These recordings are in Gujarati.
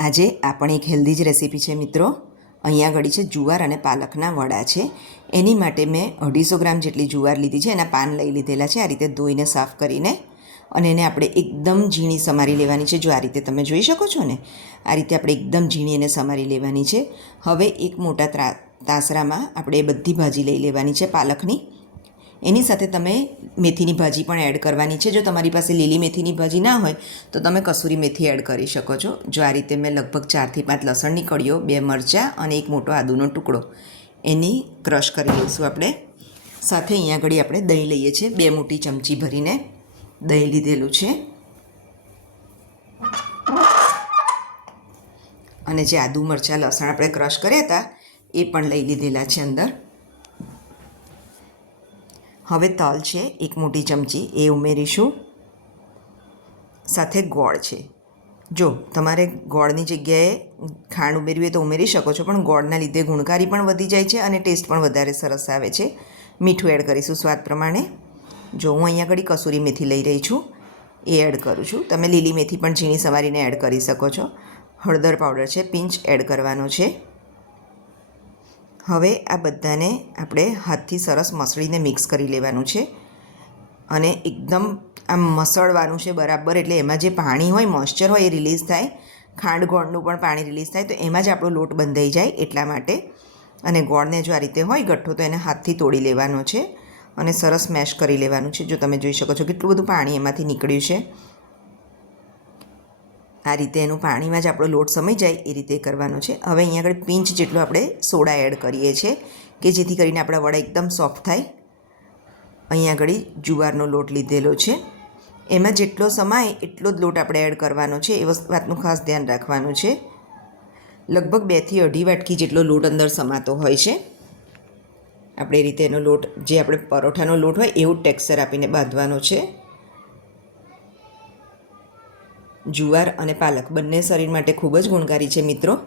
આજે આ પણ એક હેલ્ધી જ રેસીપી છે મિત્રો. અહીંયા આગળ છે જુવાર અને પાલકના વડા છે. એની માટે મેં અઢીસો ગ્રામ જેટલી જુવાર લીધી છે. એના પાન લઈ લીધેલા છે. આ રીતે ધોઈને સાફ કરીને અને એને આપણે એકદમ ઝીણી સમારી લેવાની છે. જો આ રીતે તમે જોઈ શકો છો ને, આ રીતે આપણે એકદમ ઝીણી એને સમારી લેવાની છે. હવે એક મોટા તાસરામાં આપણે બધી ભાજી લઈ લેવાની છે પાલકની. એની સાથે તમે મેથીની ભાજી પણ એડ કરવાની છે. જો તમારી પાસે લીલી મેથીની ભાજી ના હોય, તો તમે કસૂરી મેથી એડ કરી શકો છો. જો આ રીતે મેં લગભગ ચારથી પાંચ લસણની કળીઓ બે મરચાં અને એક મોટો આદુનો ટુકડો. એની ક્રશ કરી લઈશું આપણે. સાથે અહીંયા આગળ આપણે દહીં લઈએ છીએ. બે મોટી ચમચી ભરીને દહીં લીધેલું છે. અને જે આદુ મરચાં, લસણ આપણે ક્રશ કર્યા હતા, એ પણ લઈ લીધેલા છે અંદર. હવે તલ છે, એક મોટી ચમચી, એ ઉમેરીશું. સાથે ગોળ છે. જો, તમારે ગોળની જગ્યાએ ખાંડ ઉમેરવી હોય તો ઉમેરી શકો છો, પણ ગોળના લીધે ગુણકારી પણ વધી જાય છે અને ટેસ્ટ પણ વધારે સરસ આવે છે. મીઠું એડ કરીશું સ્વાદ પ્રમાણે. જો, હું અહીંયા આગળ કસૂરી મેથી લઈ રહી છું. એ એડ કરું છું. તમે લીલી મેથી પણ ઝીણી સવારીને એડ કરી શકો છો. હળદર પાવડર છે, પિંચ એડ કરવાનો છે. હવે આ બધાને આપણે હાથથી સરસ મસળીને મિક્સ કરી લેવાનું છે. અને એકદમ આમ મસળવાનું છે બરાબર, એટલે એમાં જે પાણી હોય, મોઇશ્ચર હોય એ રિલીઝ થાય. ખાંડ ગોળનું પણ પાણી રિલીઝ થાય, તો એમાં જ આપણો લોટ બંધાઈ જાય એટલા માટે. અને ગોળને જો આ રીતે હોય ગઠ્ઠો, તો એને હાથથી તોડી લેવાનો છે અને સરસ મેશ કરી લેવાનું છે. જો તમે જોઈ શકો છો, કેટલું બધું પાણી એમાંથી નીકળ્યું છે. આ રીતે એનું પાણીમાં જ આપણો લોટ સમાઈ જાય એ રીતે કરવાનો છે. હવે અહીંયા આગળ પિંચ જેટલો આપણે સોડા એડ કરીએ છીએ કે જેથી કરીને આપણા વડા એકદમ સોફ્ટ થાય. અહીંયા આગળ જુવારનો લોટ લીધેલો છે. એમાં જેટલો સમાય એટલો જ લોટ આપણે એડ કરવાનો છે. એ વાતનું ખાસ ધ્યાન રાખવાનું છે. લગભગ બેથી અઢી વાટકી જેટલો લોટ અંદર સમાતો હોય છે. આપણે એ રીતે એનો લોટ, જે આપણે પરોઠાનો લોટ હોય એવું ટેક્સચર આપીને બાંધવાનો છે. જુવાર અને પાલક બંને શરીર માટે ખૂબ જ ગુણકારી છે મિત્રો.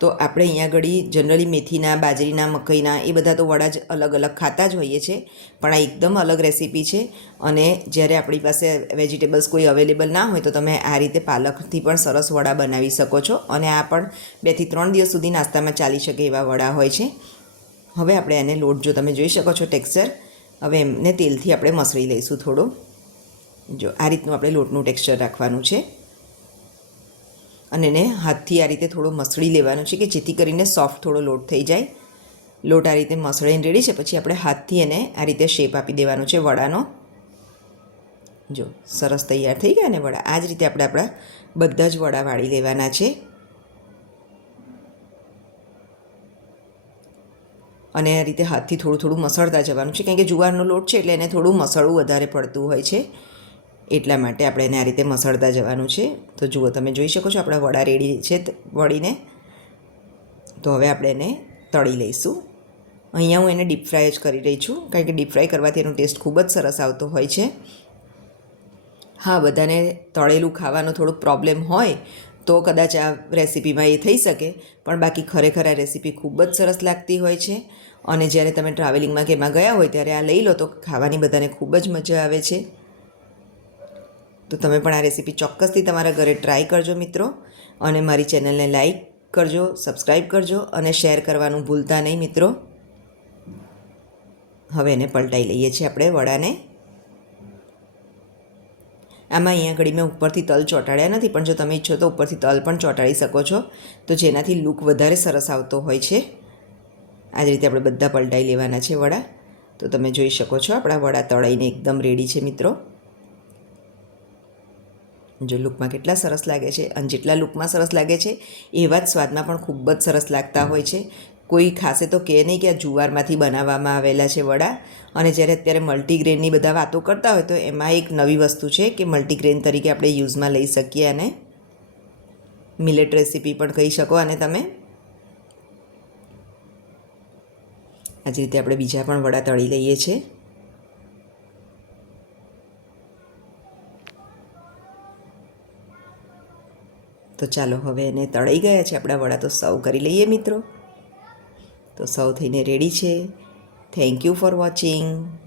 તો આપણે અહીંયા આગળ જનરલી મેથીના, બાજરીના, મકઈના એ બધા તો વડા જ અલગ અલગ ખાતા જ હોઈએ છીએ, પણ આ એકદમ અલગ રેસીપી છે અને જ્યારે આપણી પાસે વેજીટેબલ્સ કોઈ અવેલેબલ ના હોય તો તમે આ રીતે પાલકથી પણ સરસ વડા બનાવી શકો છો અને આ પણ બેથી ત્રણ દિવસ સુધી નાસ્તામાં ચાલી શકે એવા વડા હોય છે. હવે આપણે એને લોટ જો તમે જોઈ શકો છો ટેક્સચર હવે એમને તેલથી આપણે મસળી લઈશું થોડું. જો આ રીતનું આપણે લોટનું ટેક્સચર રાખવાનું છે. અને એને હાથથી આ રીતે થોડો મસળી લેવાનો છે કે જેથી કરીને સોફ્ટ થોડો લોટ થઈ જાય. લોટ આ રીતે મસળીને રેડી છે, પછી આપણે હાથથી એને આ રીતે શેપ આપી દેવાનો છે વડાનો. જો, સરસ તૈયાર થઈ ગયા ને વડા. આ જ રીતે આપણે આપણા બધા જ વડા વાળી લેવાના છે. અને આ રીતે હાથથી થોડું થોડું મસળતા જવાનું છે, કારણ કે જુવારનો લોટ છે એટલે એને થોડું મસળવું વધારે પડતું હોય છે. એટલા માટે આપણે એને આ રીતે મસળતા જવાનું છે. તો જુઓ, તમે જોઈ શકો છો આપણા વડા રેડી છે વળીને તો હવે આપણે એને તળી લઈશું. અહીંયા હું એને ડીપ ફ્રાય જ કરી રહી છું, કારણ કે ડીપ ફ્રાય કરવાથી એનો ટેસ્ટ ખૂબ જ સરસ આવતો હોય છે. હા, બધાને તળેલું ખાવાનો થોડોક પ્રોબ્લેમ હોય, તો કદાચ આ રેસીપીમાં એ થઈ શકે, પણ બાકી ખરેખર આ રેસીપી ખૂબ જ સરસ લાગતી હોય છે. અને જ્યારે તમે ટ્રાવેલિંગમાં કે એમાં ગયા હોય, ત્યારે આ લઈ લો તો ખાવાની બધાને ખૂબ જ મજા આવે છે. તો તમે પણ આ રેસીપી ચોક્કસથી તમારા ઘરે ટ્રાય કરજો મિત્રો. અને મારી ચેનલને લાઈક કરજો સબસ્ક્રાઈબ કરજો અને શેર કરવાનું ભૂલતા નહીં મિત્રો. હવે એને પલટાઈ લઈએ છીએ આપણે વડાને. આમાં અહીંયા ઘડી મેં ઉપરથી તલ ચોંટાડ્યા નથી, પણ જો તમે ઈચ્છો તો ઉપરથી તલ પણ ચોંટાડી શકો છો. તો જેનાથી લુક વધારે સરસ આવતો હોય છે. આ જ રીતે આપણે બધા પલટાઈ લેવાના છે વડા. તો તમે જોઈ શકો છો આપણા વડા તળાઈને એકદમ રેડી છે મિત્રો. જો લુકમાં કેટલા સરસ લાગે છે અને જેટલા લુકમાં સરસ લાગે છે, એવા જ સ્વાદમાં પણ ખૂબ જ સરસ લાગતા હોય છે. કોઈ ખાસે તો કહે નહીં કે આ જુવારમાંથી બનાવવામાં આવેલા છે વડા. અને જ્યારે અત્યારે મલ્ટીગ્રેનની બધા વાતો કરતા હોય તો એમાં એક નવી વસ્તુ છે કે મલ્ટીગ્રેન તરીકે આપણે યુઝમાં લઈ શકીએ અને મિલેટ રેસીપી પણ કહી શકો અને તમે. આ રીતે આપણે બીજા પણ વડા તળી લઈએ છીએ. તો ચાલો હવે એને તળાઈ ગયા છે. આપણા વડા તો સર્વ કરી લઈએ મિત્રો. તો સર્વ થઈને રેડી છે. Thank you for watching